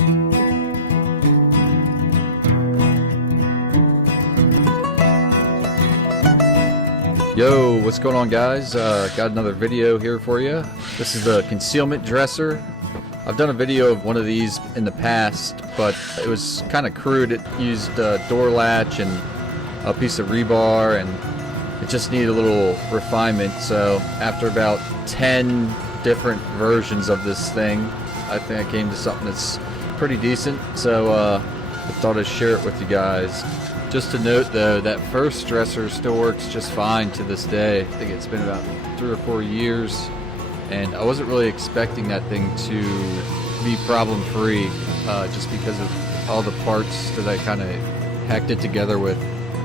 Yo, what's going on, guys? Got another video here for you. This is the concealment dresser. I've done a video of one of these in the past, but it was kind of crude. It used a door latch and a piece of rebar, and it just needed a little refinement. So after about 10 different versions of this thing, I think I came to something that's pretty decent. So I thought I'd share it with you guys. Just to note though, that first dresser still works just fine to this day. I think it's been about 3 or 4 years, and I wasn't really expecting that thing to be problem free, just because of all the parts that I kind of hacked it together with.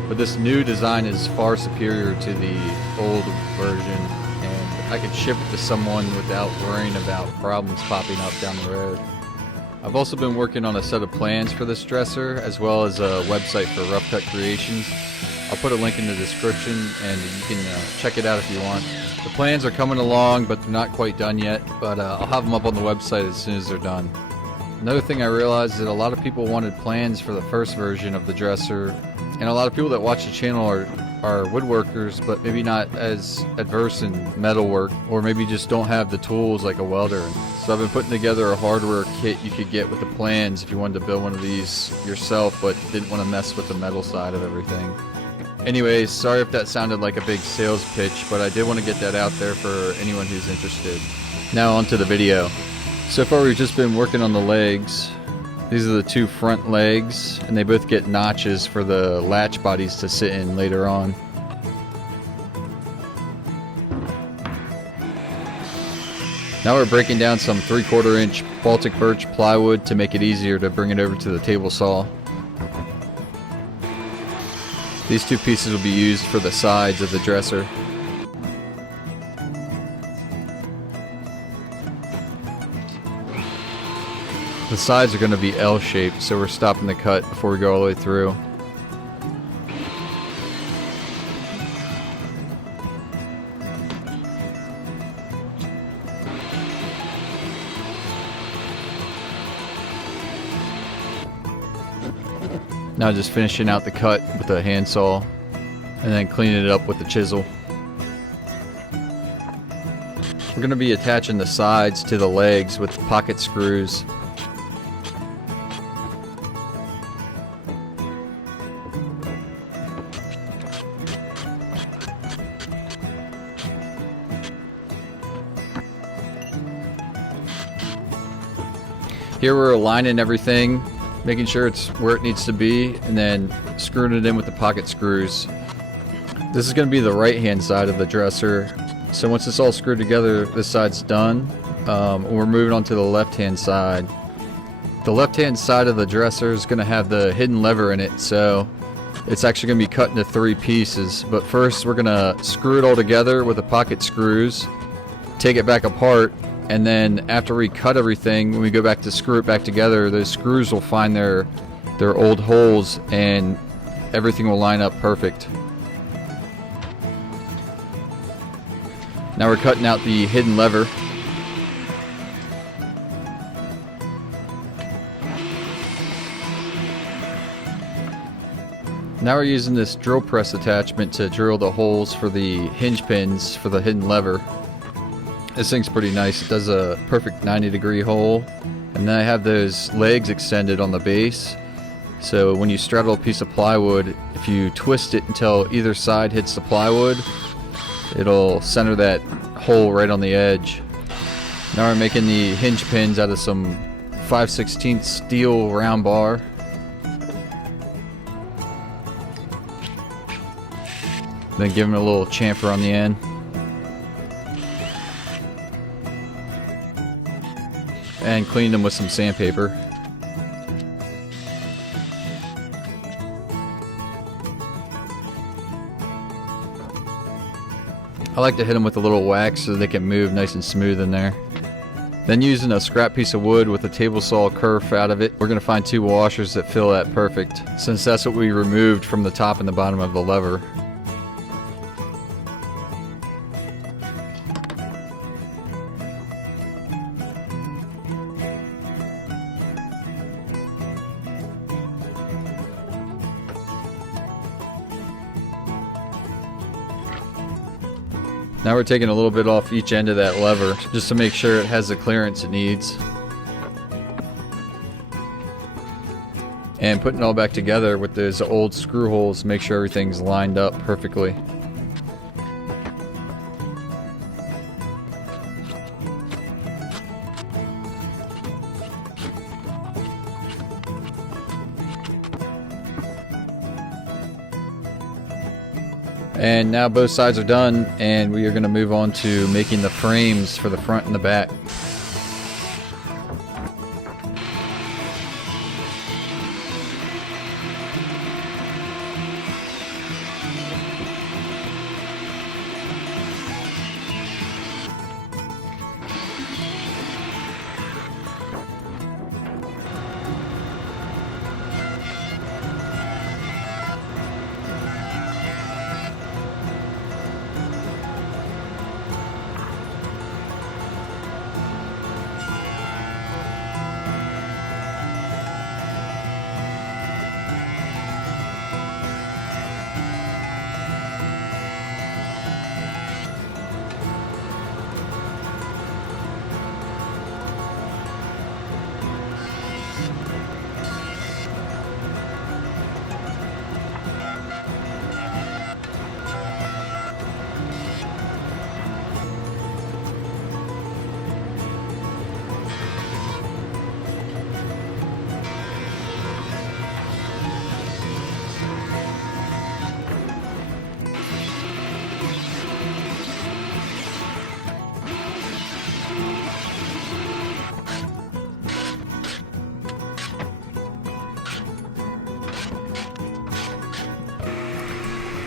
But this new design is far superior to the old version, and I could ship it to someone without worrying about problems popping up down the road. I've also been working on a set of plans for this dresser, as well as a website for rough cut creations. I'll put a link in the description, and you can check it out if you want. The plans are coming along, but they're not quite done yet, but I'll have them up on the website as soon as they're done. Another thing I realized is that a lot of people wanted plans for the first version of the dresser, and a lot of people that watch the channel are woodworkers, but maybe not as adverse in metalwork, or maybe just don't have the tools like a welder. So I've been putting together a hardware kit you could get with the plans if you wanted to build one of these yourself but didn't want to mess with the metal side of everything. Anyways, sorry if that sounded like a big sales pitch, but I did want to get that out there for anyone who's interested. Now on to the video. So far we've just been working on the legs. These are the two front legs, and they both get notches for the latch bodies to sit in later on. Now we're breaking down some 3/4 inch Baltic birch plywood to make it easier to bring it over to the table saw. These two pieces will be used for the sides of the dresser. The sides are going to be L-shaped, so we're stopping the cut before we go all the way through. Now just finishing out the cut with a handsaw, and then cleaning it up with the chisel. We're going to be attaching the sides to the legs with pocket screws. Here we're aligning everything, making sure it's where it needs to be, and then screwing it in with the pocket screws. This is going to be the right hand side of the dresser. So once it's all screwed together, this side's done. We're moving on to the left hand side. The left hand side of the dresser is going to have the hidden lever in it, so it's actually going to be cut into 3 pieces. But first we're going to screw it all together with the pocket screws, take it back apart, and then after we cut everything, when we go back to screw it back together, those screws will find their old holes and everything will line up perfect. Now we're cutting out the hidden lever. Now we're using this drill press attachment to drill the holes for the hinge pins for the hidden lever. This thing's pretty nice. It does a perfect 90-degree hole, and then I have those legs extended on the base. So when you straddle a piece of plywood, if you twist it until either side hits the plywood, it'll center that hole right on the edge. Now we're making the hinge pins out of some 5/16 steel round bar. Then give them a little chamfer on the end. And clean them with some sandpaper. I like to hit them with a little wax so they can move nice and smooth in there. Then using a scrap piece of wood with a table saw kerf out of it, we're going to find 2 washers that fill that perfect, since that's what we removed from the top and the bottom of the lever. Now we're taking a little bit off each end of that lever just to make sure it has the clearance it needs. And putting it all back together with those old screw holes to make sure everything's lined up perfectly. And now both sides are done, and we are going to move on to making the frames for the front and the back.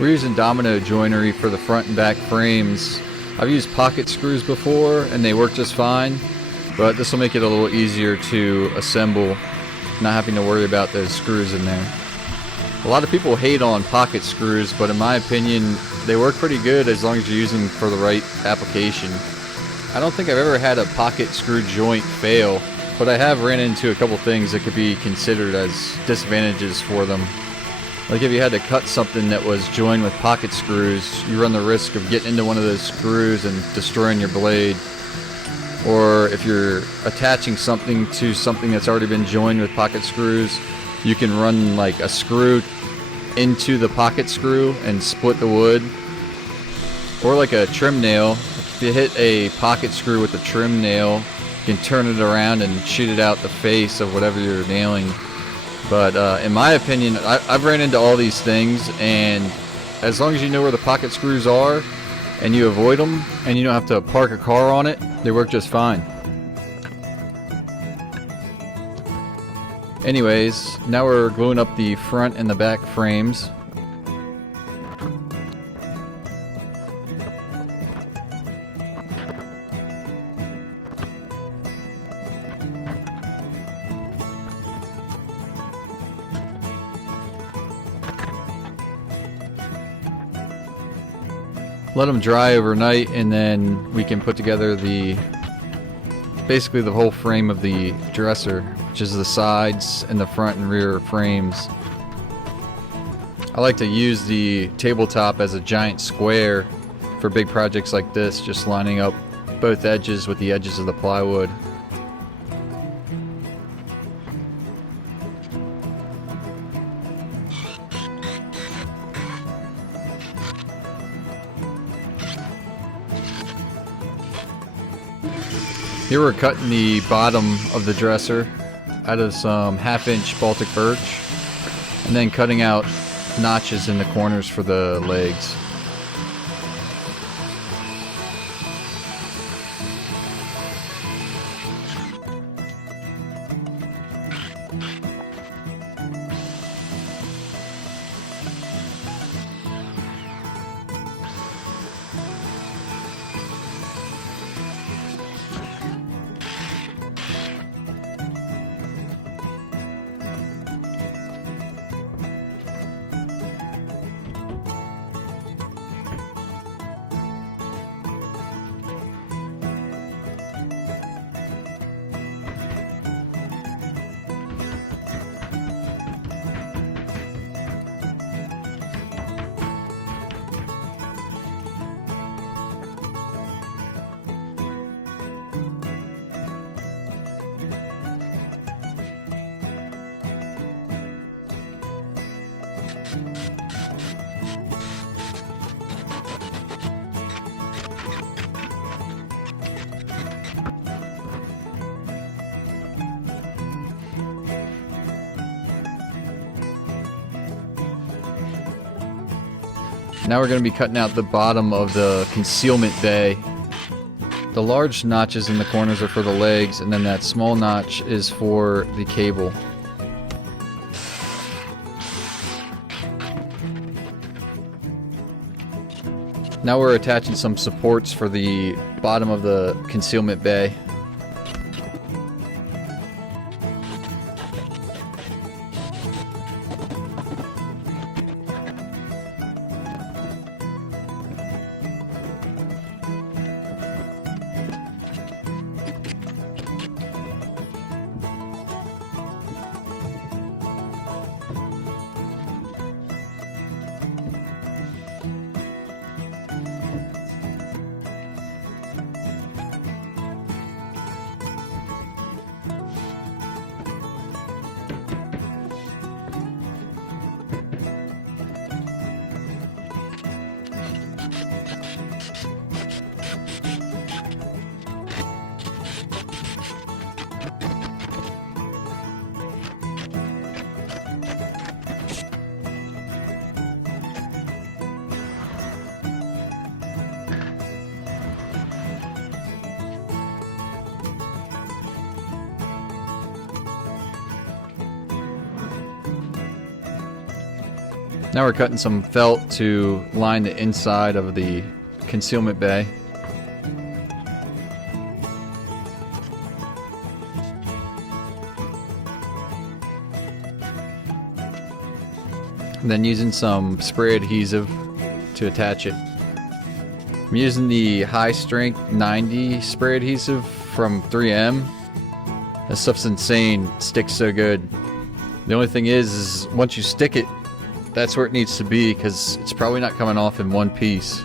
We're using domino joinery for the front and back frames. I've used pocket screws before and they work just fine, but this will make it a little easier to assemble, not having to worry about those screws in there. A lot of people hate on pocket screws, but in my opinion they work pretty good as long as you're using them for the right application. I don't think I've ever had a pocket screw joint fail, but I have ran into a couple things that could be considered as disadvantages for them. Like if you had to cut something that was joined with pocket screws, you run the risk of getting into one of those screws and destroying your blade. Or if you're attaching something to something that's already been joined with pocket screws, you can run like a screw into the pocket screw and split the wood. Or like a trim nail, if you hit a pocket screw with a trim nail, you can turn it around and shoot it out the face of whatever you're nailing. But in my opinion, I've ran into all these things, and as long as you know where the pocket screws are and you avoid them and you don't have to park a car on it, they work just fine. Anyways, now we're gluing up the front and the back frames. Let them dry overnight, and then we can put together basically the whole frame of the dresser, which is the sides and the front and rear frames. I like to use the tabletop as a giant square for big projects like this, just lining up both edges with the edges of the plywood. Here we're cutting the bottom of the dresser out of some 1/2-inch Baltic birch, and then cutting out notches in the corners for the legs. Now we're going to be cutting out the bottom of the concealment bay. The large notches in the corners are for the legs, and then that small notch is for the cable. Now we're attaching some supports for the bottom of the concealment bay. Now we're cutting some felt to line the inside of the concealment bay. And then using some spray adhesive to attach it. I'm using the high strength 90 spray adhesive from 3M. That stuff's insane, sticks so good. The only thing is once you stick it, that's where it needs to be, because it's probably not coming off in one piece.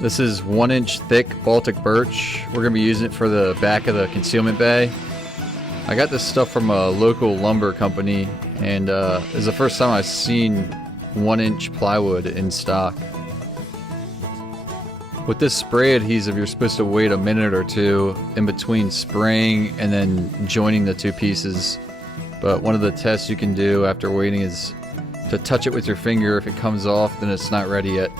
This is 1-inch thick Baltic birch. We're going to be using it for the back of the concealment bay. I got this stuff from a local lumber company, and this is the first time I've seen 1-inch plywood in stock. With this spray adhesive, you're supposed to wait a minute or two in between spraying and then joining the two pieces. But one of the tests you can do after waiting is to touch it with your finger. If it comes off, then it's not ready yet.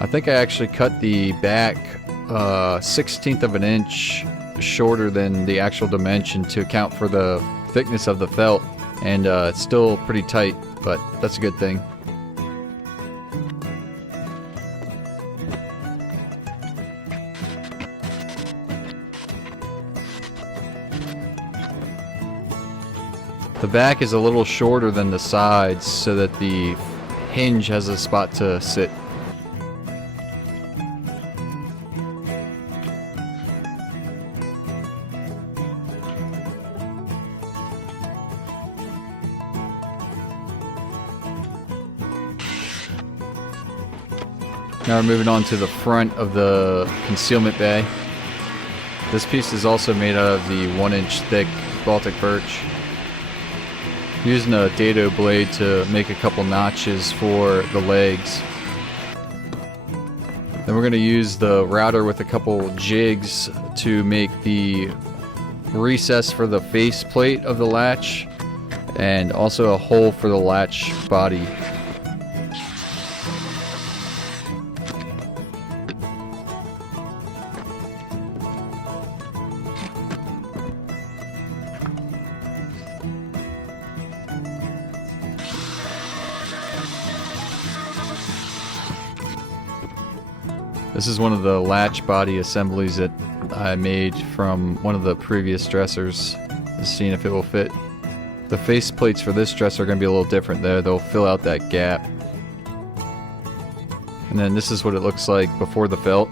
I think I actually cut the back 1/16 of an inch shorter than the actual dimension to account for the thickness of the felt, and it's still pretty tight, but that's a good thing. The back is a little shorter than the sides so that the hinge has a spot to sit. Now we're moving on to the front of the concealment bay. This piece is also made out of the 1-inch thick Baltic birch. I'm using a dado blade to make a couple notches for the legs. Then we're going to use the router with a couple jigs to make the recess for the face plate of the latch, and also a hole for the latch body. This is one of the latch body assemblies that I made from one of the previous dressers, just seeing if it will fit. The face plates for this dresser are going to be a little different though. They'll fill out that gap. And then this is what it looks like before the felt.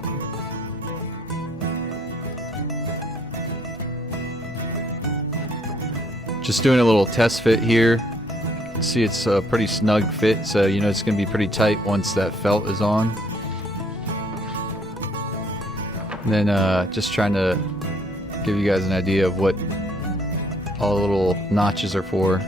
Just doing a little test fit here. See, it's a pretty snug fit, so you know it's going to be pretty tight once that felt is on. And then just trying to give you guys an idea of what all the little notches are for.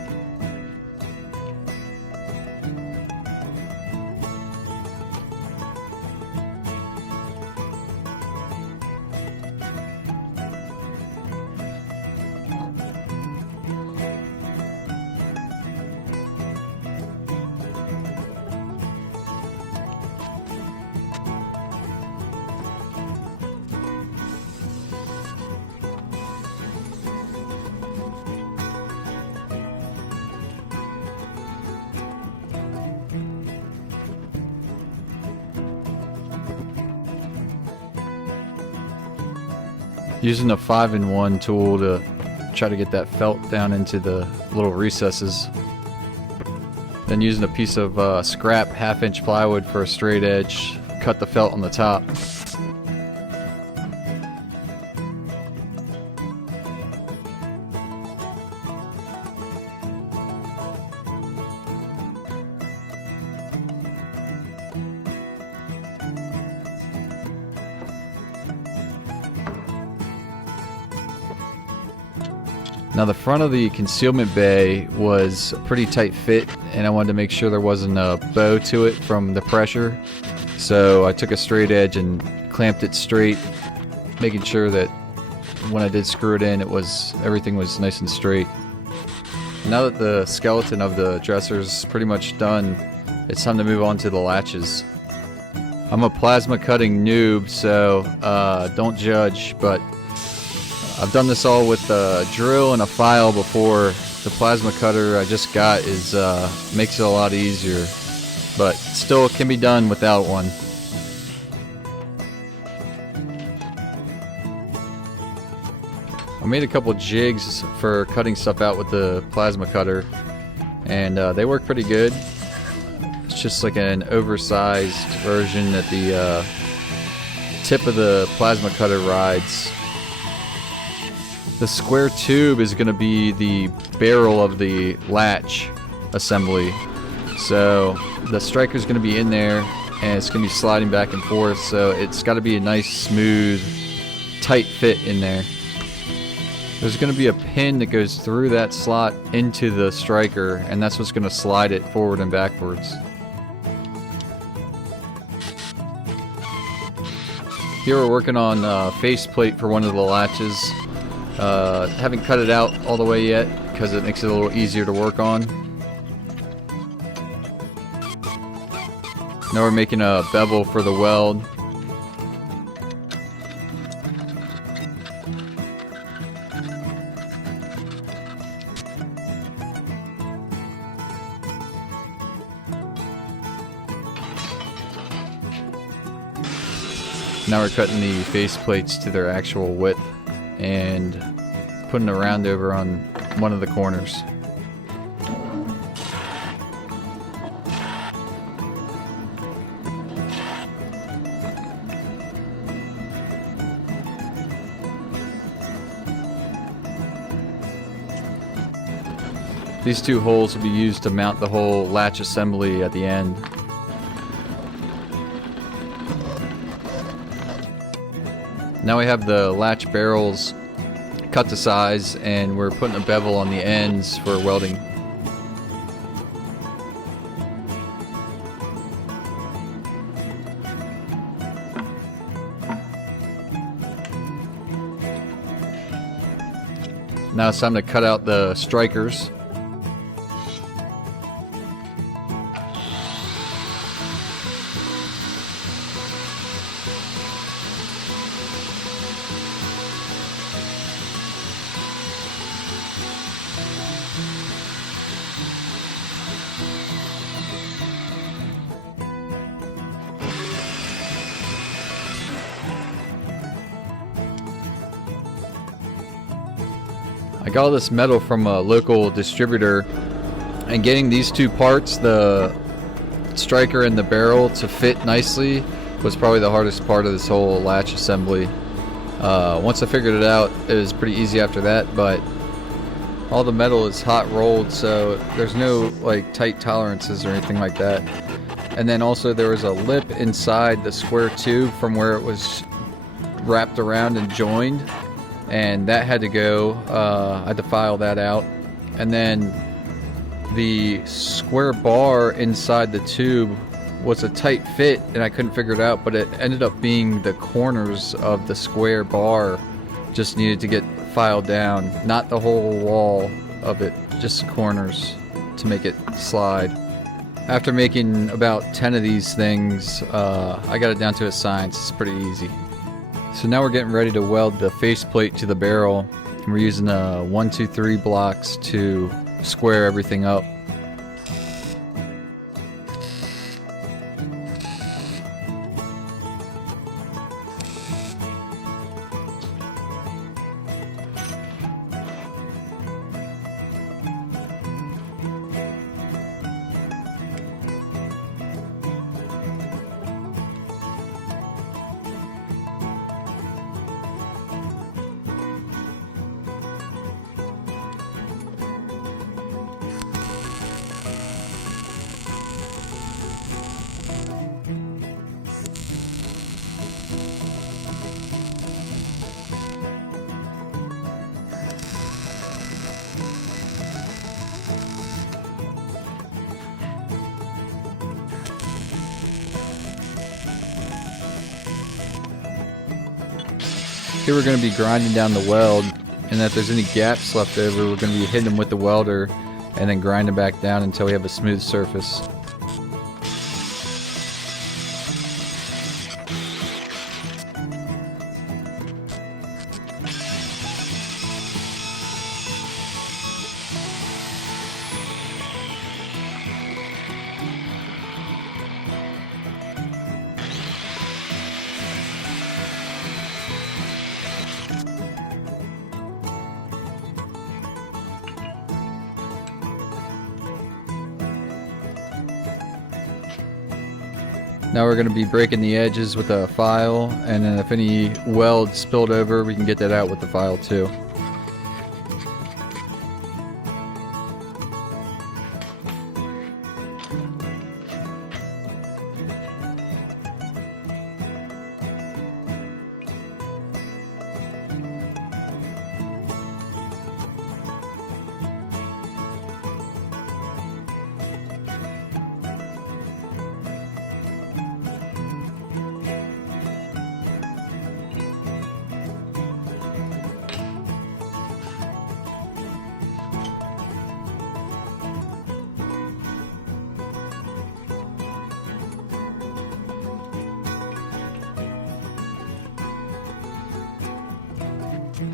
Using a 5-in-1 tool to try to get that felt down into the little recesses. Then using a piece of scrap 1/2-inch plywood for a straight edge, cut the felt on the top. Now the front of the concealment bay was a pretty tight fit, and I wanted to make sure there wasn't a bow to it from the pressure. So I took a straight edge and clamped it straight, making sure that when I did screw it in, everything was nice and straight. Now that the skeleton of the dresser is pretty much done, it's time to move on to the latches. I'm a plasma cutting noob, so don't judge, but I've done this all with a drill and a file before. The plasma cutter I just got makes it a lot easier, but still can be done without one. I made a couple jigs for cutting stuff out with the plasma cutter, and they work pretty good. It's just like an oversized version that the tip of the plasma cutter rides. The square tube is going to be the barrel of the latch assembly. So the striker is going to be in there, and it's going to be sliding back and forth, so it's got to be a nice, smooth, tight fit in there. There's going to be a pin that goes through that slot into the striker, and that's what's going to slide it forward and backwards. Here we're working on faceplate for one of the latches. Haven't cut it out all the way yet because it makes it a little easier to work on. Now we're making a bevel for the weld. Now we're cutting the face plates to their actual width and putting a round over on one of the corners. These two holes will be used to mount the whole latch assembly at the end. Now we have the latch barrels cut to size, and we're putting a bevel on the ends for welding. Now it's time to cut out the strikers. I got all this metal from a local distributor, and getting these two parts, the striker and the barrel, to fit nicely was probably the hardest part of this whole latch assembly. Once I figured it out, it was pretty easy after that, but all the metal is hot rolled, so there's no like tight tolerances or anything like that. And then also there was a lip inside the square tube from where it was wrapped around and joined, and that had to go. I had to file that out. And then the square bar inside the tube was a tight fit, and I couldn't figure it out, but it ended up being the corners of the square bar just needed to get filed down, not the whole wall of it, just corners to make it slide. After making about 10 of these things, I got it down to a science. It's pretty easy. So now we're getting ready to weld the faceplate to the barrel, and we're using 1, 2, 3 blocks to square everything up. Here we're going to be grinding down the weld, and if there's any gaps left over, we're going to be hitting them with the welder and then grinding back down until we have a smooth surface. Now we're going to be breaking the edges with a file, and then if any weld spilled over, we can get that out with the file too.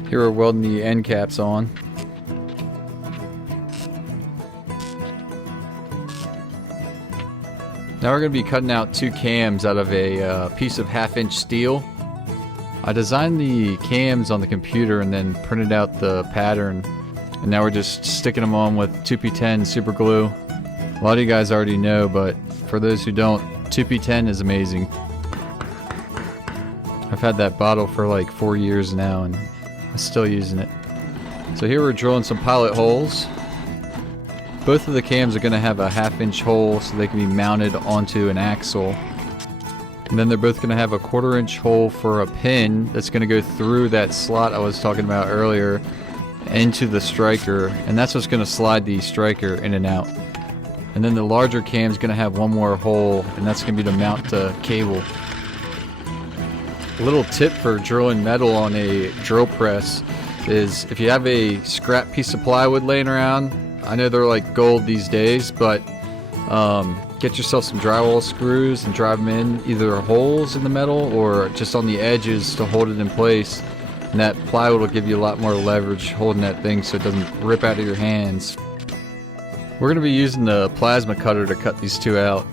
Here we're welding the end caps on. Now we're going to be cutting out 2 cams out of a piece of 1/2-inch steel. I designed the cams on the computer and then printed out the pattern, and now we're just sticking them on with 2P10 super glue. A lot of you guys already know, but for those who don't, 2P10 is amazing. I've had that bottle for like 4 years now, and I'm still using it. So here we're drilling some pilot holes. Both of the cams are going to have a 1/2-inch hole so they can be mounted onto an axle. And then they're both going to have a 1/4-inch hole for a pin that's going to go through that slot I was talking about earlier into the striker, and that's what's going to slide the striker in and out. And then the larger cam is going to have one more hole, and that's going to be to mount the cable. A little tip for drilling metal on a drill press is if you have a scrap piece of plywood laying around, I know they're like gold these days, but get yourself some drywall screws and drive them in either holes in the metal or just on the edges to hold it in place, and that plywood will give you a lot more leverage holding that thing so it doesn't rip out of your hands. We're going to be using the plasma cutter to cut these two out.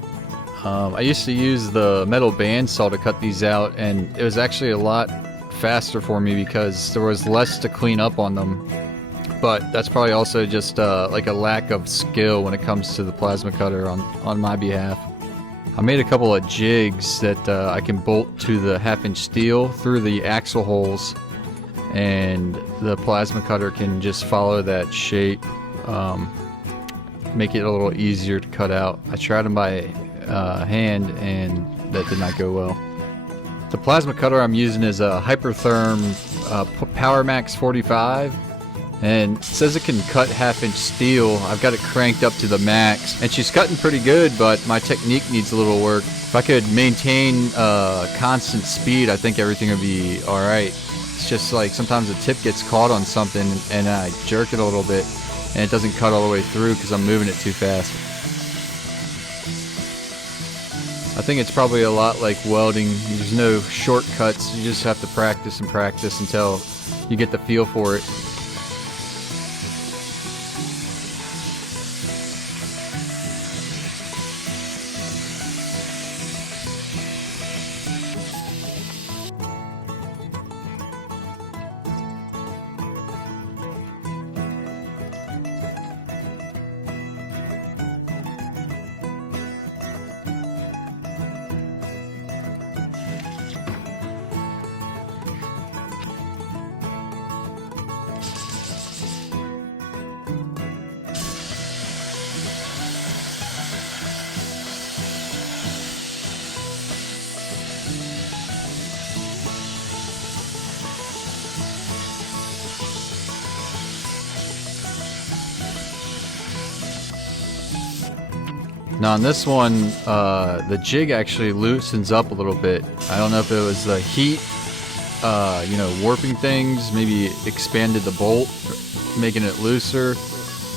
I used to use the metal bandsaw to cut these out, and it was actually a lot faster for me because there was less to clean up on them. but that's probably also just like a lack of skill when it comes to the plasma cutter on my behalf. I made a couple of jigs that I can bolt to the 1/2-inch steel through the axle holes, and the plasma cutter can just follow that shape, make it a little easier to cut out. I tried them by hand, and that did not go well. The plasma cutter I'm using is a Hypertherm PowerMax 45, and it says it can cut 1/2-inch steel. I've got it cranked up to the max, and she's cutting pretty good, but my technique needs a little work. If I could maintain constant speed, I think everything would be alright. It's just like sometimes the tip gets caught on something and I jerk it a little bit and it doesn't cut all the way through because I'm moving it too fast. I think it's probably a lot like welding. There's no shortcuts. You just have to practice and practice until you get the feel for it. Now on this one, the jig actually loosens up a little bit. I don't know if it was the heat, warping things, maybe expanded the bolt, making it looser,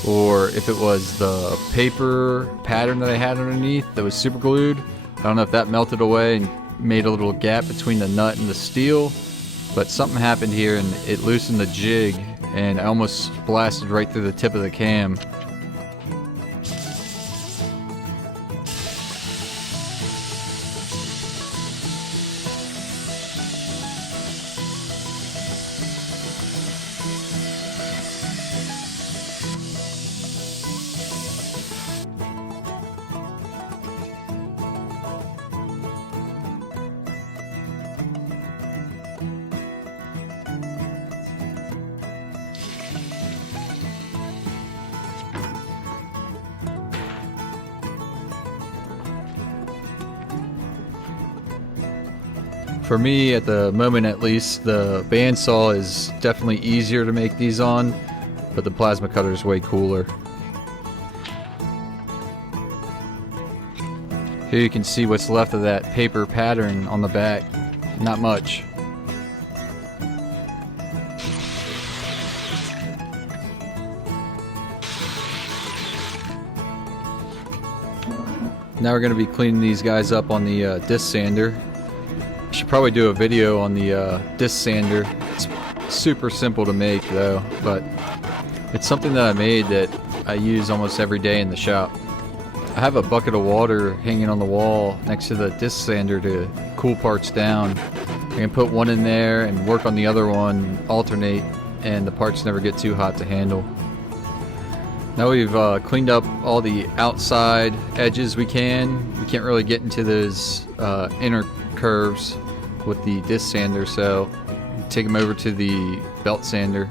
or if it was the paper pattern that I had underneath that was super glued. I don't know if that melted away and made a little gap between the nut and the steel, but something happened here and it loosened the jig, and I almost blasted right through the tip of the cam. For me, at the moment at least, the bandsaw is definitely easier to make these on, but the plasma cutter is way cooler. Here you can see what's left of that paper pattern on the back. Not much. Now we're going to be cleaning these guys up on the disc sander. Should probably do a video on the disc sander. It's super simple to make though, but it's something that I made that I use almost every day in the shop. I have a bucket of water hanging on the wall next to the disc sander to cool parts down. I can put one in there and work on the other one, alternate, and the parts never get too hot to handle. Now we've cleaned up all the outside edges we can't really get into those inner curves with the disc sander, so take them over to the belt sander.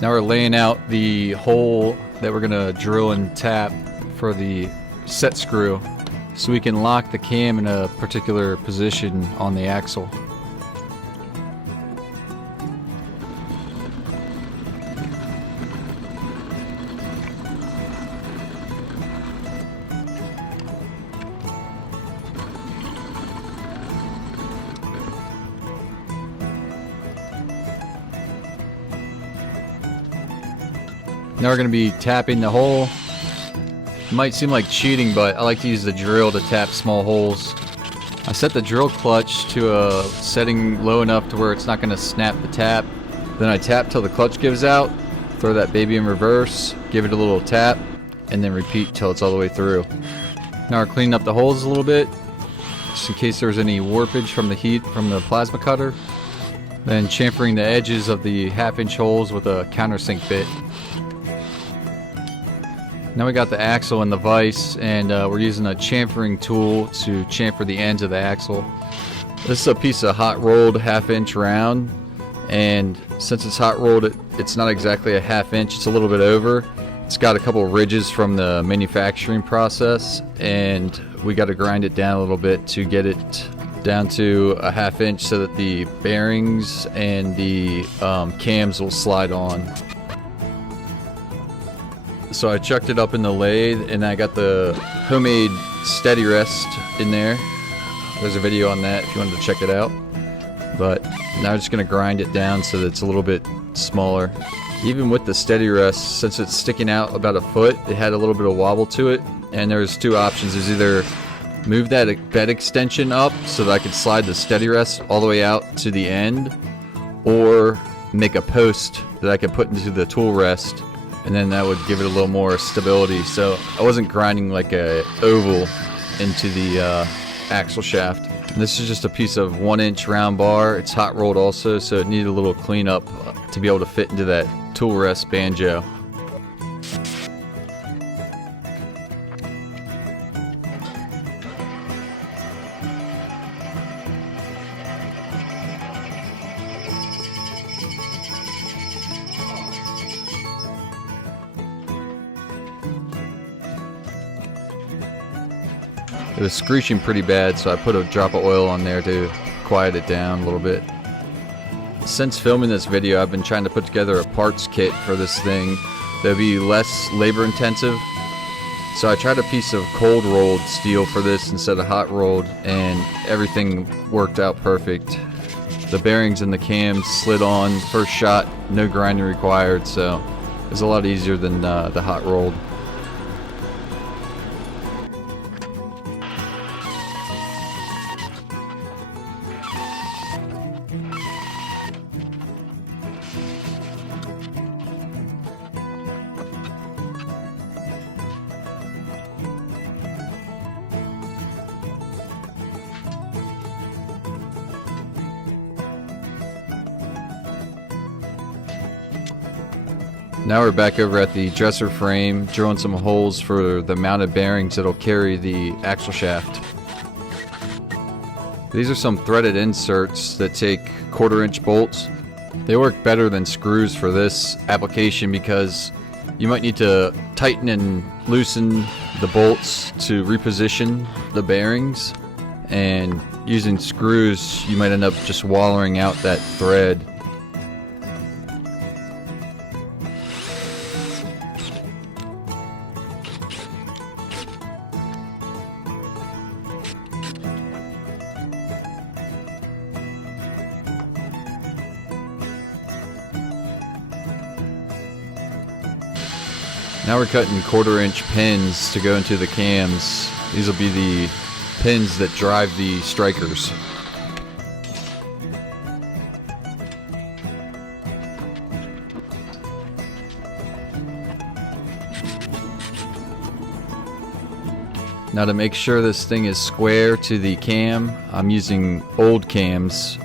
Now we're laying out the hole that we're gonna drill and tap for the set screw so we can lock the cam in a particular position on the axle. Now we're going to be tapping the hole. It might seem like cheating, but I like to use the drill to tap small holes. I set the drill clutch to a setting low enough to where it's not going to snap the tap. Then I tap till the clutch gives out, throw that baby in reverse, give it a little tap, and then repeat till it's all the way through. Now we're cleaning up the holes a little bit, just in case there's any warpage from the heat from the plasma cutter. Then chamfering the edges of the 1/2-inch holes with a countersink bit. Now we got the axle and the vise, and we're using a chamfering tool to chamfer the ends of the axle. This is a piece of hot rolled 1/2-inch round, and since it's hot rolled, it's not exactly a 1/2 inch, it's a little bit over. It's got a couple ridges from the manufacturing process, and we got to grind it down a little bit to get it down to a 1/2 inch so that the bearings and the cams will slide on. So I chucked it up in the lathe, and I got the homemade steady rest in there. There's a video on that if you wanted to check it out. But now I'm just going to grind it down so that it's a little bit smaller. Even with the steady rest, since it's sticking out about a foot, it had a little bit of wobble to it. And there's two options. There's either move that bed extension up so that I could slide the steady rest all the way out to the end, or make a post that I could put into the tool rest, and then that would give it a little more stability. So I wasn't grinding like a oval into the axle shaft. And this is just a piece of 1-inch round bar. It's hot rolled also, so it needed a little cleanup to be able to fit into that tool rest banjo. It was screeching pretty bad, so I put a drop of oil on there to quiet it down a little bit. Since filming this video, I've been trying to put together a parts kit for this thing that would be less labor intensive. So I tried a piece of cold rolled steel for this instead of hot rolled, and everything worked out perfect. The bearings and the cams slid on first shot, no grinding required, so it was a lot easier than the hot rolled. Now we're back over at the dresser frame, drilling some holes for the mounted bearings that'll carry the axle shaft. These are some threaded inserts that take 1/4-inch bolts. They work better than screws for this application because you might need to tighten and loosen the bolts to reposition the bearings, and using screws you might end up just wallowing out that thread. Now we're cutting 1/4-inch pins to go into the cams. These will be the pins that drive the strikers. Now to make sure this thing is square to the cam, I'm using old cams.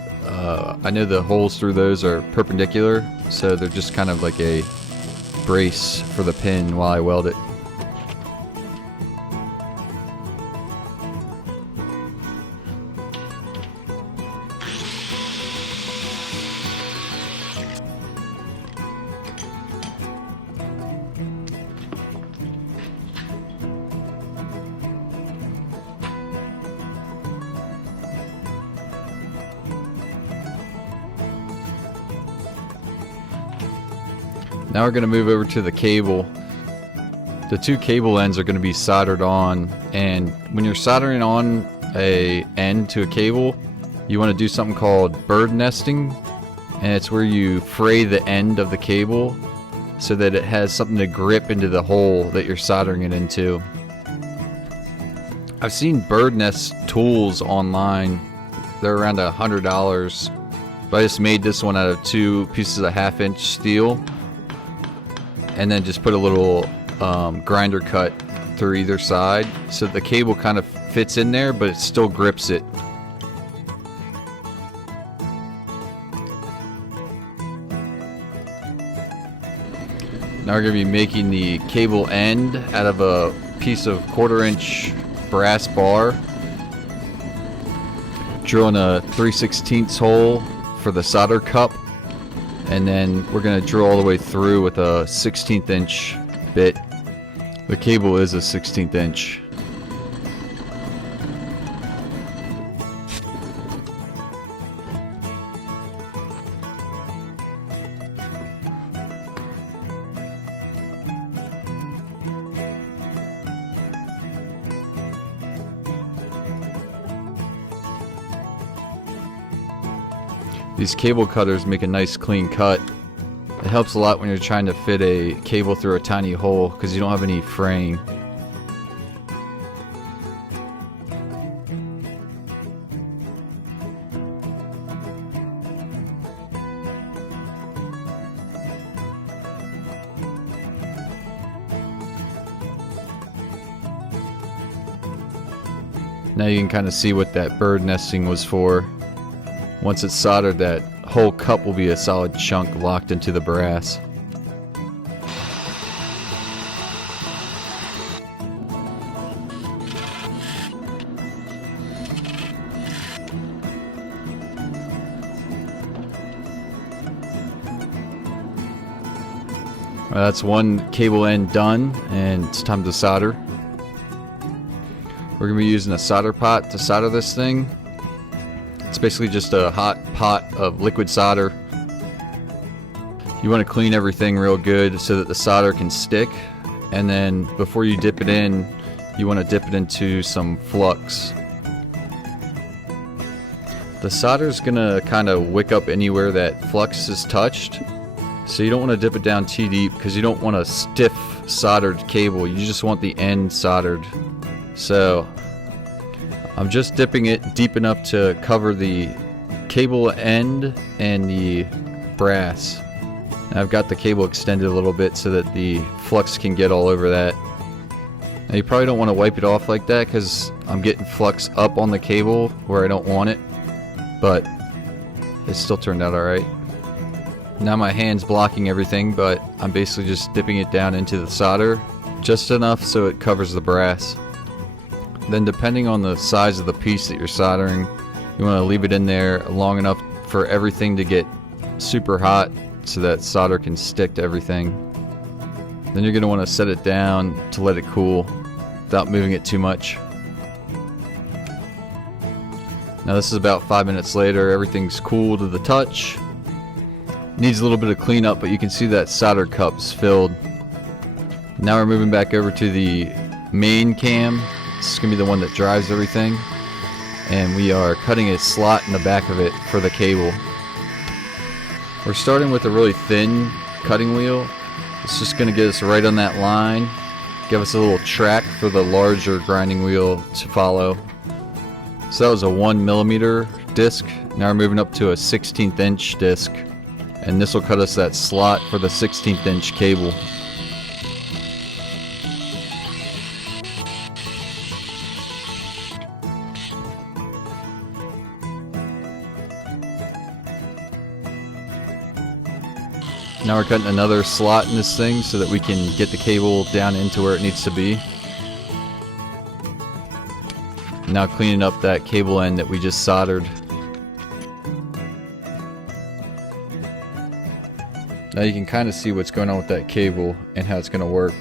I know the holes through those are perpendicular, so they're just kind of like a brace for the pin while I weld it. Now we're going to move over to the cable. The two cable ends are going to be soldered on, and when you're soldering on a end to a cable, you want to do something called bird nesting, and it's where you fray the end of the cable so that it has something to grip into the hole that you're soldering it into. I've seen bird nest tools online. They're around $100, but I just made this one out of 2 pieces of 1/2-inch steel, and then just put a little grinder cut through either side so the cable kind of fits in there, but it still grips it. Now we're going to be making the cable end out of a piece of 1/4-inch brass bar. Drilling a 3/16 hole for the solder cup, and then we're going to drill all the way through with a 1/16 inch bit. The cable is a 1/16 inch. These cable cutters make a nice clean cut. It helps a lot when you're trying to fit a cable through a tiny hole because you don't have any fraying. Now you can kind of see what that bird nesting was for. Once it's soldered, that whole cup will be a solid chunk locked into the brass. That's one cable end done, and it's time to solder. We're going to be using a solder pot to solder this thing. It's basically just a hot pot of liquid solder. You want to clean everything real good so that the solder can stick, and then before you dip it in, you want to dip it into some flux. The solder is going to kind of wick up anywhere that flux is touched, so you don't want to dip it down too deep because you don't want a stiff soldered cable. You just want the end soldered. So I'm just dipping it deep enough to cover the cable end and the brass. And I've got the cable extended a little bit so that the flux can get all over that. Now you probably don't want to wipe it off like that because I'm getting flux up on the cable where I don't want it, but it still turned out alright. Now my hand's blocking everything, but I'm basically just dipping it down into the solder just enough so it covers the brass. Then depending on the size of the piece that you're soldering, you want to leave it in there long enough for everything to get super hot so that solder can stick to everything. Then you're going to want to set it down to let it cool without moving it too much. Now this is about 5 minutes later. Everything's cool to the touch. Needs a little bit of cleanup, but you can see that solder cup's filled. Now we're moving back over to the main cam. This is going to be the one that drives everything, and we are cutting a slot in the back of it for the cable. We're starting with a really thin cutting wheel. It's just going to get us right on that line, give us a little track for the larger grinding wheel to follow. So that was a 1mm disc. Now we're moving up to a 1/16 inch disc, and this will cut us that slot for the 1/16 inch cable. Now we're cutting another slot in this thing so that we can get the cable down into where it needs to be. Now cleaning up that cable end that we just soldered. Now you can kind of see what's going on with that cable and how it's going to work.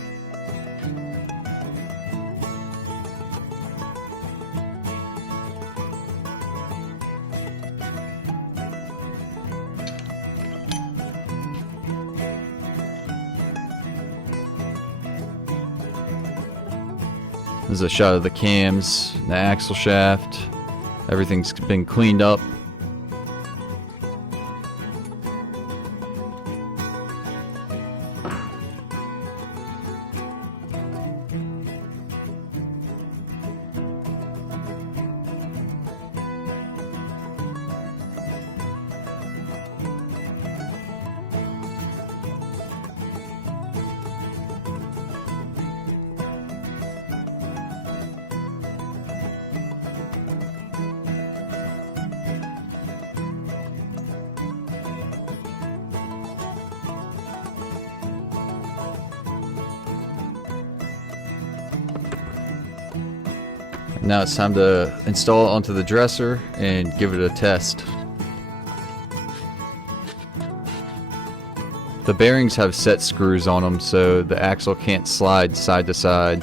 This is a shot of the cams, the axle shaft. Everything's been cleaned up. Now it's time to install it onto the dresser and give it a test. The bearings have set screws on them, so the axle can't slide side to side.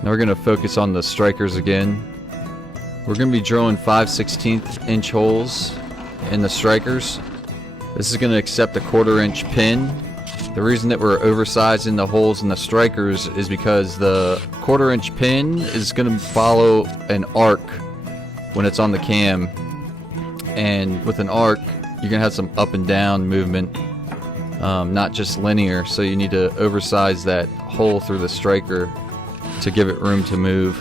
Now we're going to focus on the strikers again. We're going to be drilling 5/16 inch holes in the strikers. This is going to accept a 1/4 inch pin. The reason that we're oversizing the holes in the strikers is because the 1/4 inch pin is going to follow an arc when it's on the cam. And with an arc, you're going to have some up and down movement, not just linear. So you need to oversize that hole through the striker to give it room to move.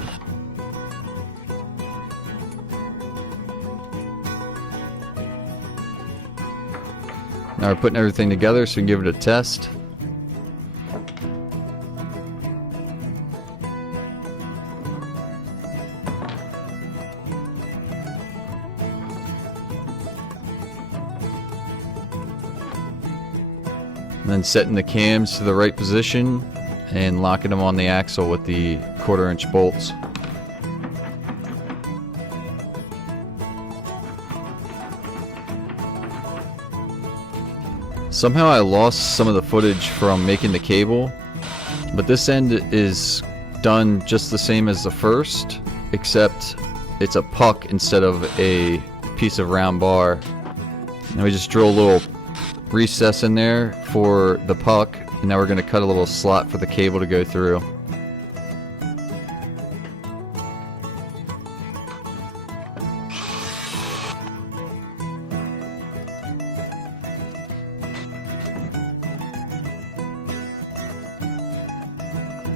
Now we're putting everything together so we can give it a test. And then setting the cams to the right position and locking them on the axle with the 1/4 inch bolts. Somehow I lost some of the footage from making the cable, but this end is done just the same as the first, except it's a puck instead of a piece of round bar. Now we just drill a little recess in there for the puck. And now we're going to cut a little slot for the cable to go through.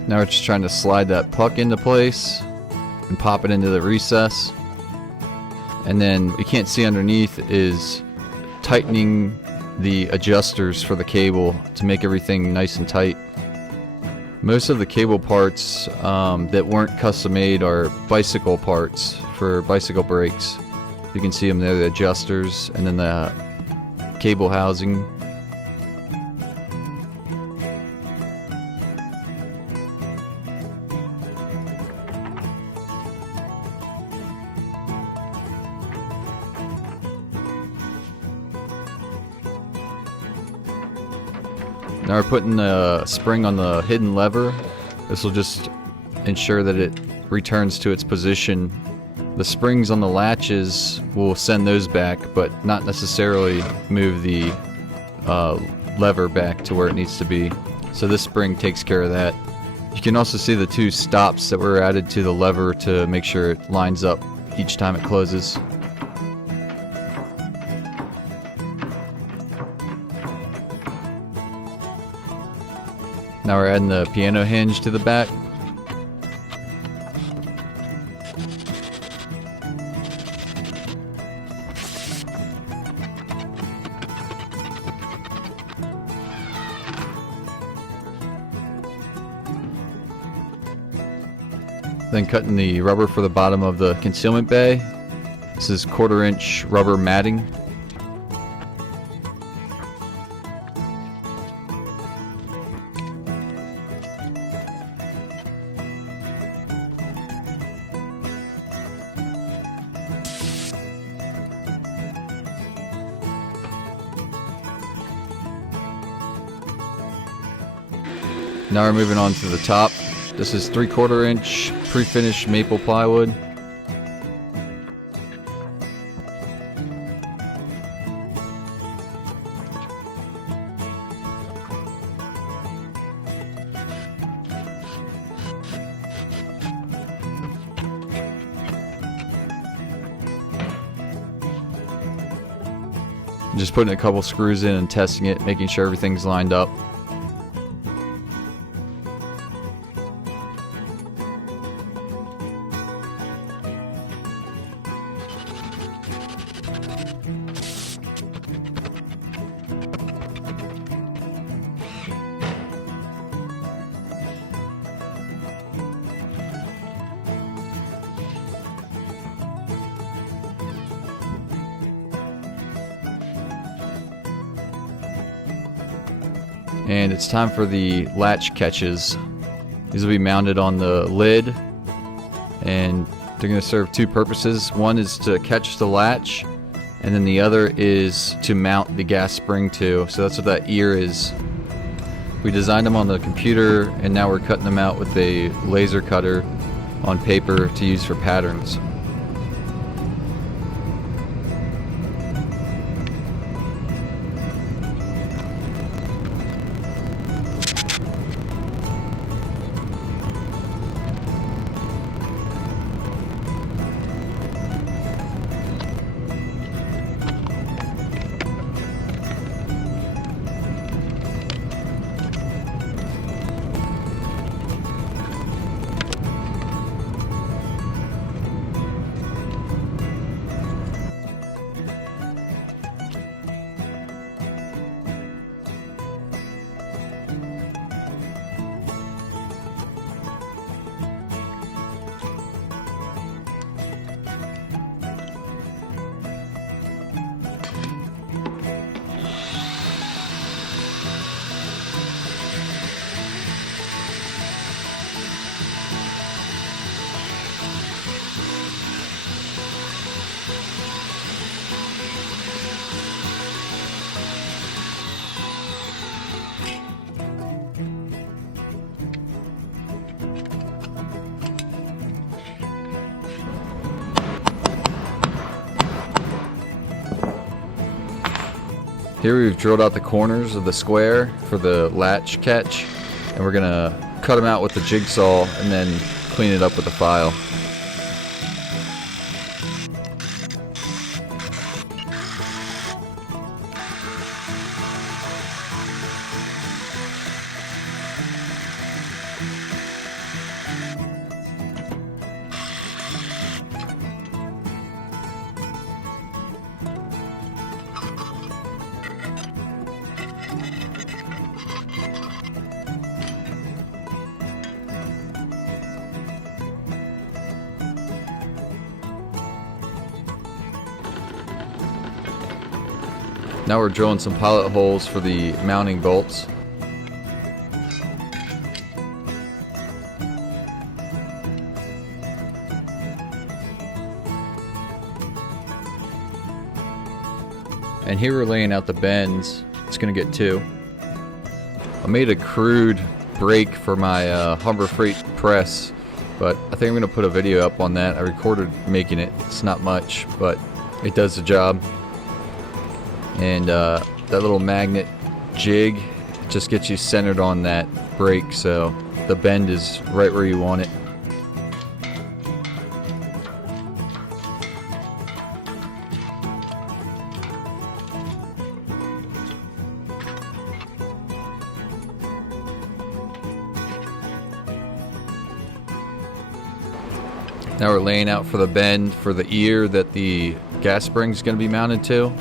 Now we're just trying to slide that puck into place and pop it into the recess. And then you can't see underneath is tightening the adjusters for the cable to make everything nice and tight. Most of the cable parts that weren't custom made are bicycle parts for bicycle brakes. You can see them there, the adjusters and then the cable housing. Now we're putting the spring on the hidden lever. This will just ensure that it returns to its position. The springs on the latches will send those back, but not necessarily move the lever back to where it needs to be. So this spring takes care of that. You can also see the 2 stops that were added to the lever to make sure it lines up each time it closes. Now we're adding the piano hinge to the back. Then cutting the rubber for the bottom of the concealment bay. This is 1/4 inch rubber matting. Now we're moving on to the top. This is 3/4 inch pre-finished maple plywood. Just putting a couple screws in and testing it, making sure everything's lined up. And it's time for the latch catches. These will be mounted on the lid, and they're going to serve two purposes. One is to catch the latch, and then the other is to mount the gas spring to. So that's what that ear is. We designed them on the computer, and now we're cutting them out with a laser cutter on paper to use for patterns. Here we've drilled out the corners of the square for the latch catch, and we're gonna cut them out with the jigsaw and then clean it up with a file. Now we're drilling some pilot holes for the mounting bolts. And here we're laying out the bends. It's gonna get two. I made a crude brake for my Harbor Freight press, but I think I'm gonna put a video up on that. I recorded making it. It's not much, but it does the job. And that little magnet jig just gets you centered on that brake, so the bend is right where you want it. Now we're laying out for the bend for the ear that the gas spring is going to be mounted to.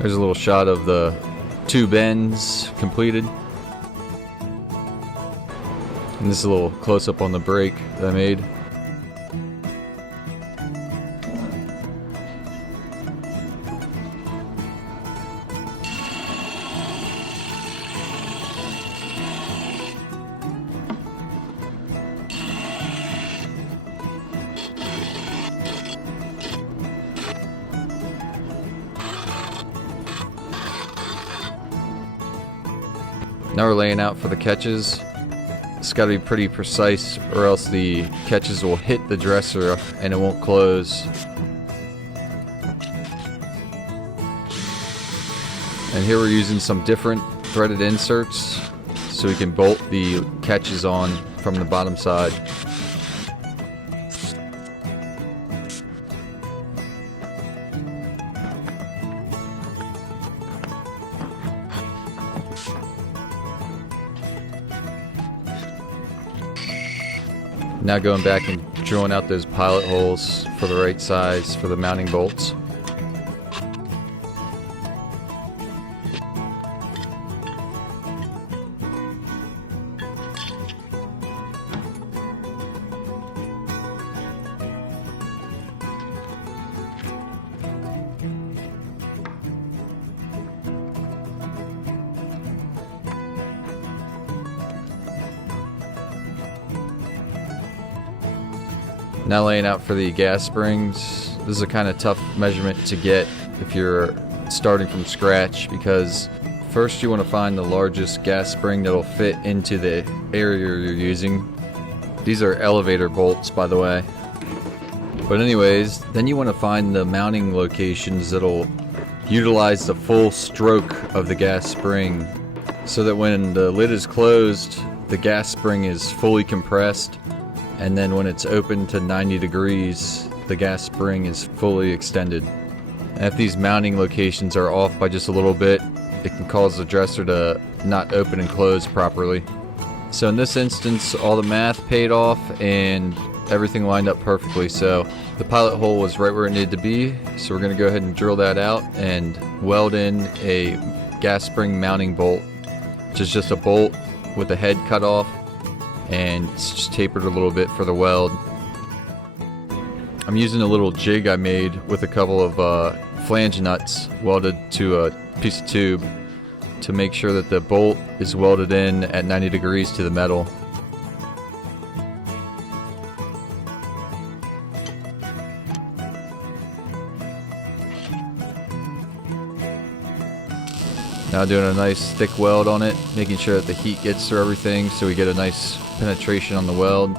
There's a little shot of the two bends completed. And this is a little close-up on the brake that I made. Now we're laying out for the catches. It's got to be pretty precise or else the catches will hit the dresser and it won't close. And here we're using some different threaded inserts so we can bolt the catches on from the bottom side. Now going back and drilling out those pilot holes for the right size for the mounting bolts. Now laying out for the gas springs. This is a kind of tough measurement to get if you're starting from scratch, because first you want to find the largest gas spring that'll fit into the area you're using. These are elevator bolts, by the way. But anyways, then you want to find the mounting locations that'll utilize the full stroke of the gas spring, so that when the lid is closed, the gas spring is fully compressed, and then when it's open to 90 degrees, the gas spring is fully extended. And if these mounting locations are off by just a little bit, it can cause the dresser to not open and close properly. So in this instance, all the math paid off and everything lined up perfectly. So the pilot hole was right where it needed to be. So we're going to go ahead and drill that out and weld in a gas spring mounting bolt, which is just a bolt with the head cut off, and it's just tapered a little bit for the weld. I'm using a little jig I made with a couple of flange nuts welded to a piece of tube to make sure that the bolt is welded in at 90 degrees to the metal. Now doing a nice thick weld on it, making sure that the heat gets through everything so we get a nice penetration on the weld.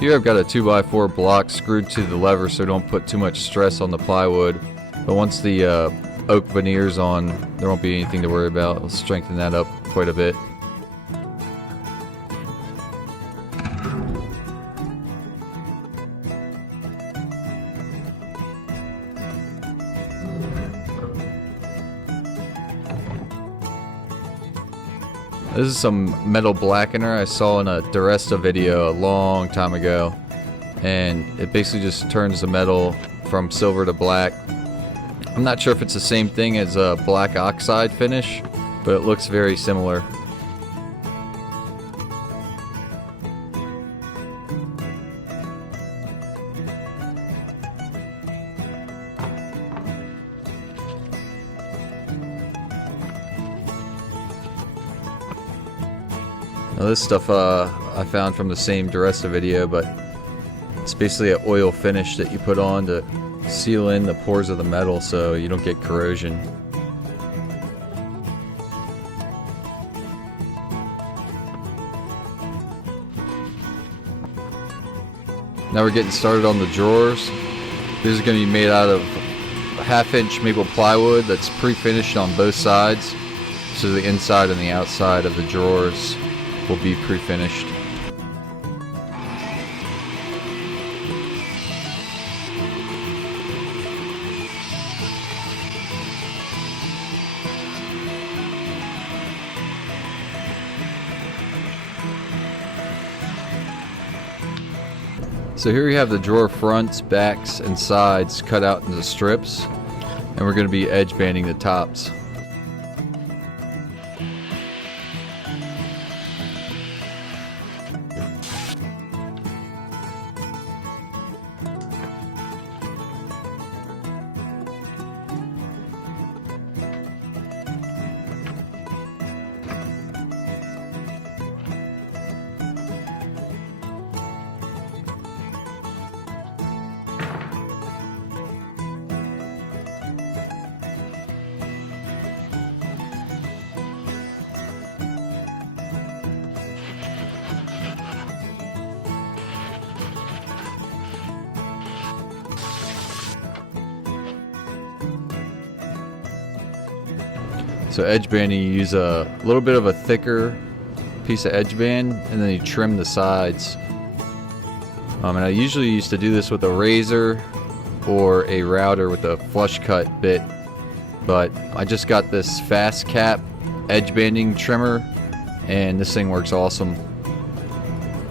Here I've got a 2x4 block screwed to the lever so don't put too much stress on the plywood. But once the oak veneer's on, there won't be anything to worry about. It'll strengthen that up quite a bit. This is some metal blackener I saw in a Duresta video a long time ago, and it basically just turns the metal from silver to black. I'm not sure if it's the same thing as a black oxide finish, but it looks very similar. Now this stuff I found from the same Duresta video, but it's basically an oil finish that you put on to seal in the pores of the metal so you don't get corrosion. Now we're getting started on the drawers. These are going to be made out of a 1/2-inch maple plywood that's pre-finished on both sides, so the inside and the outside of the drawers will be pre-finished. So here we have the drawer fronts, backs, and sides cut out into strips, and we're going to be edge banding the tops. So edge banding, you use a little bit of a thicker piece of edge band, and then you trim the sides. And I usually used to do this with a razor or a router with a flush cut bit. but I just got this fast cap edge banding trimmer, and this thing works awesome.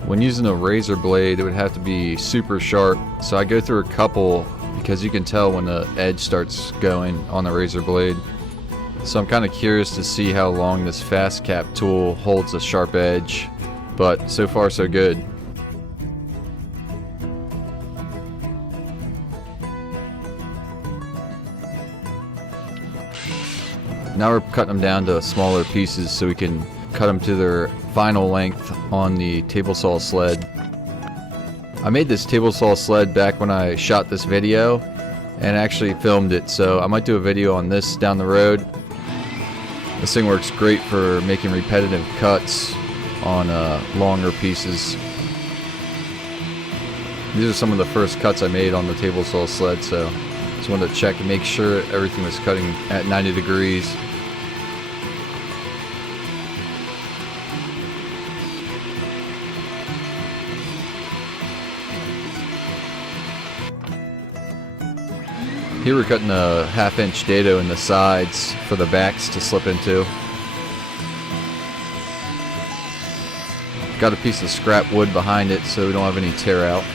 When using a razor blade, it would have to be super sharp, so I go through a couple because you can tell when the edge starts going on the razor blade. So I'm kind of curious to see how long this fast cap tool holds a sharp edge, but so far so good. Now we're cutting them down to smaller pieces so we can cut them to their final length on the table saw sled. I made this table saw sled back when I shot this video and actually filmed it, so I might do a video on this down the road. This thing works great for making repetitive cuts on longer pieces. These are some of the first cuts I made on the table saw sled, so just wanted to check and make sure everything was cutting at 90 degrees. Here we're cutting a 1/2 inch dado in the sides for the backs to slip into. Got a piece of scrap wood behind it so we don't have any tear out.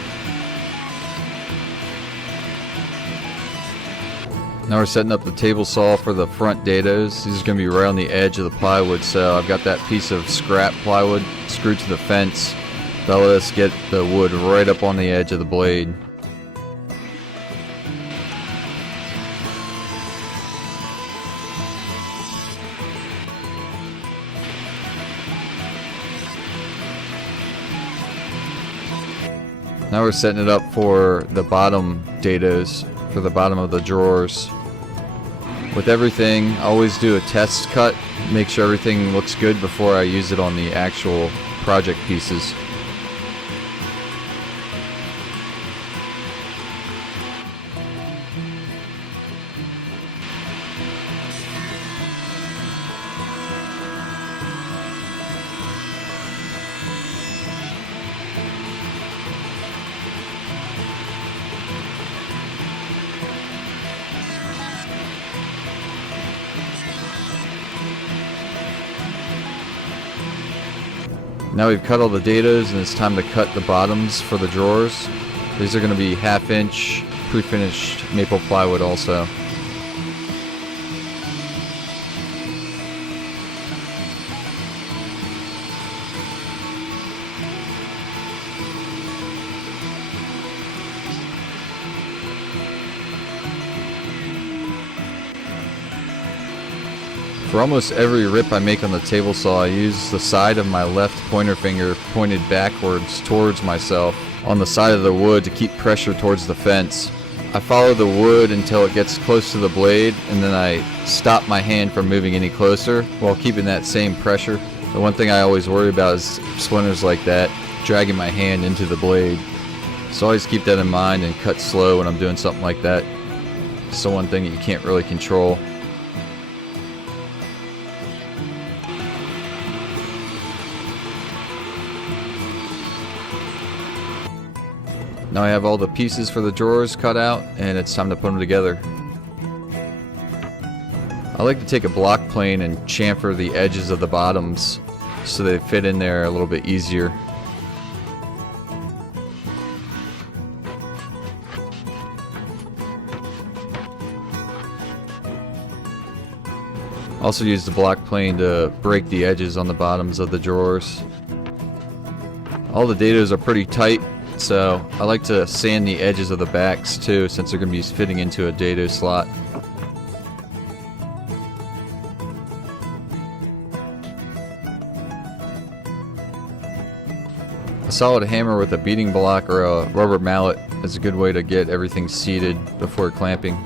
Now we're setting up the table saw for the front dados. These are going to be right on the edge of the plywood, so I've got that piece of scrap plywood screwed to the fence. That'll let us get the wood right up on the edge of the blade. Now we're setting it up for the bottom dados, for the bottom of the drawers. With everything, I always do a test cut, make sure everything looks good before I use it on the actual project pieces. Now we've cut all the dados and it's time to cut the bottoms for the drawers. These are going to be 1/2 inch pre-finished maple plywood also. For almost every rip I make on the table saw, I use the side of my left pointer finger pointed backwards towards myself on the side of the wood to keep pressure towards the fence. I follow the wood until it gets close to the blade, and then I stop my hand from moving any closer while keeping that same pressure. The one thing I always worry about is splinters like that, dragging my hand into the blade. So always keep that in mind and cut slow when I'm doing something like that. It's the one thing that you can't really control. Now I have all the pieces for the drawers cut out, and it's time to put them together. I like to take a block plane and chamfer the edges of the bottoms so they fit in there a little bit easier. Also use the block plane to break the edges on the bottoms of the drawers. All the dados are pretty tight, so I like to sand the edges of the backs too, since they're going to be fitting into a dado slot. A solid hammer with a beating block or a rubber mallet is a good way to get everything seated before clamping.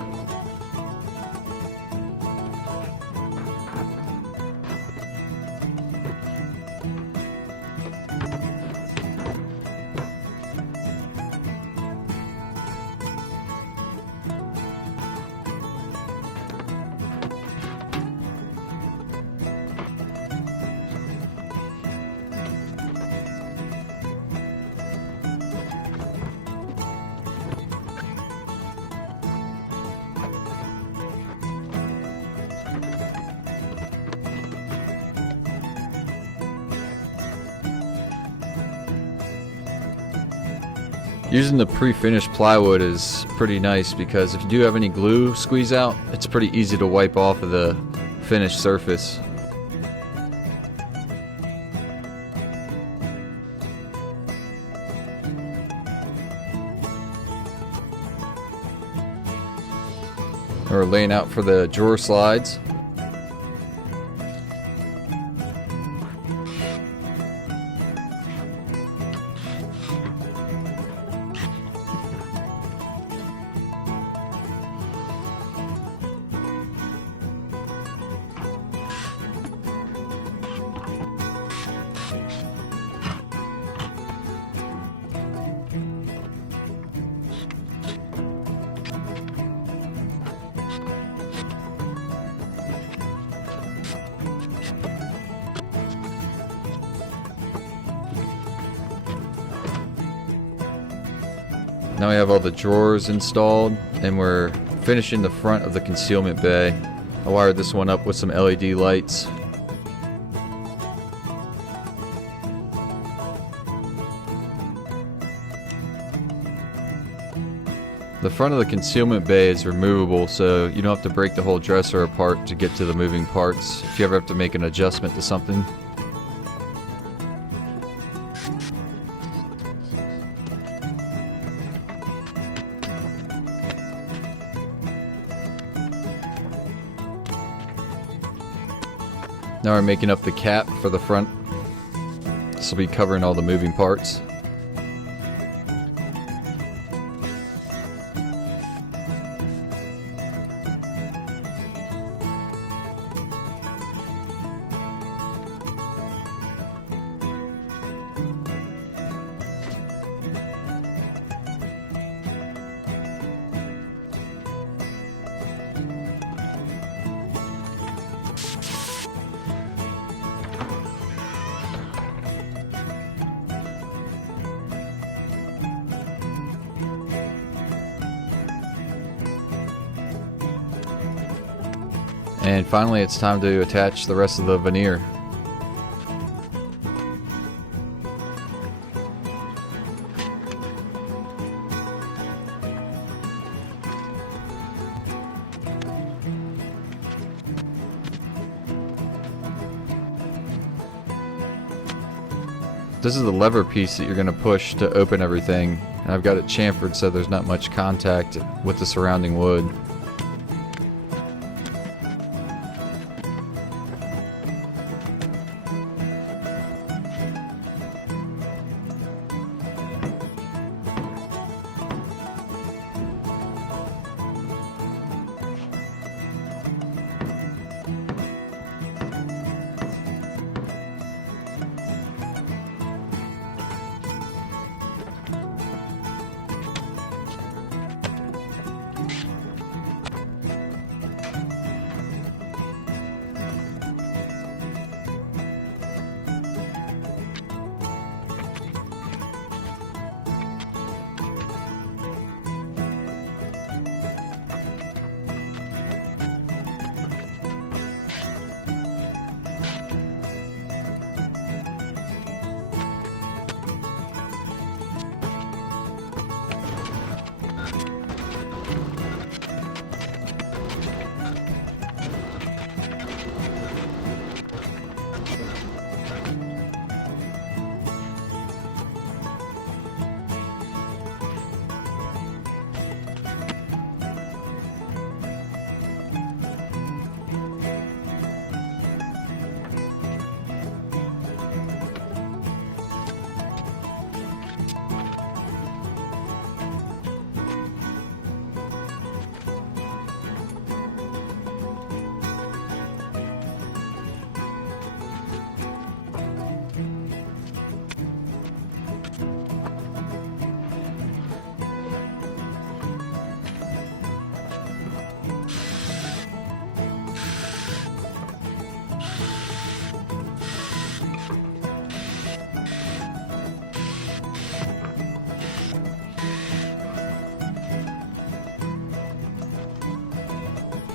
Using the pre-finished plywood is pretty nice because if you do have any glue squeeze out, it's pretty easy to wipe off of the finished surface. We're laying out for the drawer slides. Now we have all the drawers installed and we're finishing the front of the concealment bay. I wired this one up with some LED lights. The front of the concealment bay is removable, so you don't have to break the whole dresser apart to get to the moving parts if you ever have to make an adjustment to something. Now we're making up the cap for the front. This will be covering all the moving parts. And finally, it's time to attach the rest of the veneer. This is the lever piece that you're going to push to open everything. And I've got it chamfered so there's not much contact with the surrounding wood.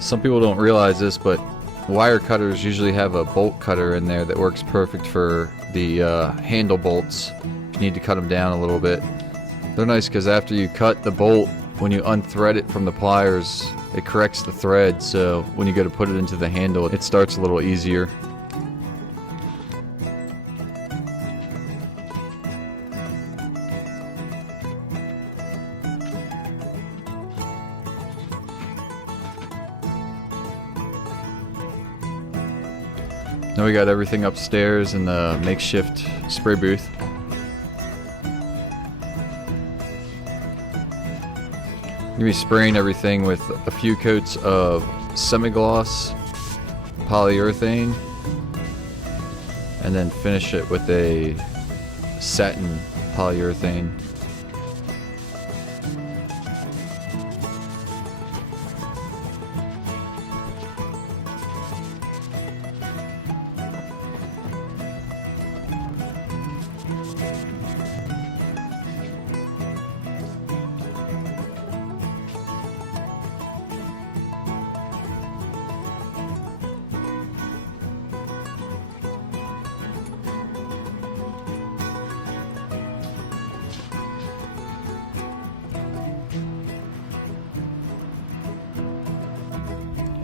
Some people don't realize this, but wire cutters usually have a bolt cutter in there that works perfect for the handle bolts. You need to cut them down a little bit. They're nice because after you cut the bolt, when you unthread it from the pliers, it corrects the thread, so when you go to put it into the handle, it starts a little easier. Now we got everything upstairs in the makeshift spray booth. You'll be spraying everything with a few coats of semi-gloss polyurethane, and then finish it with a satin polyurethane.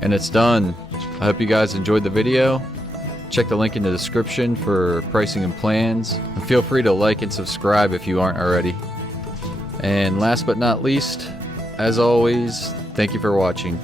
And it's done. I hope you guys enjoyed the video. Check the link in the description for pricing and plans. And feel free to like and subscribe if you aren't already. And last but not least, as always, thank you for watching.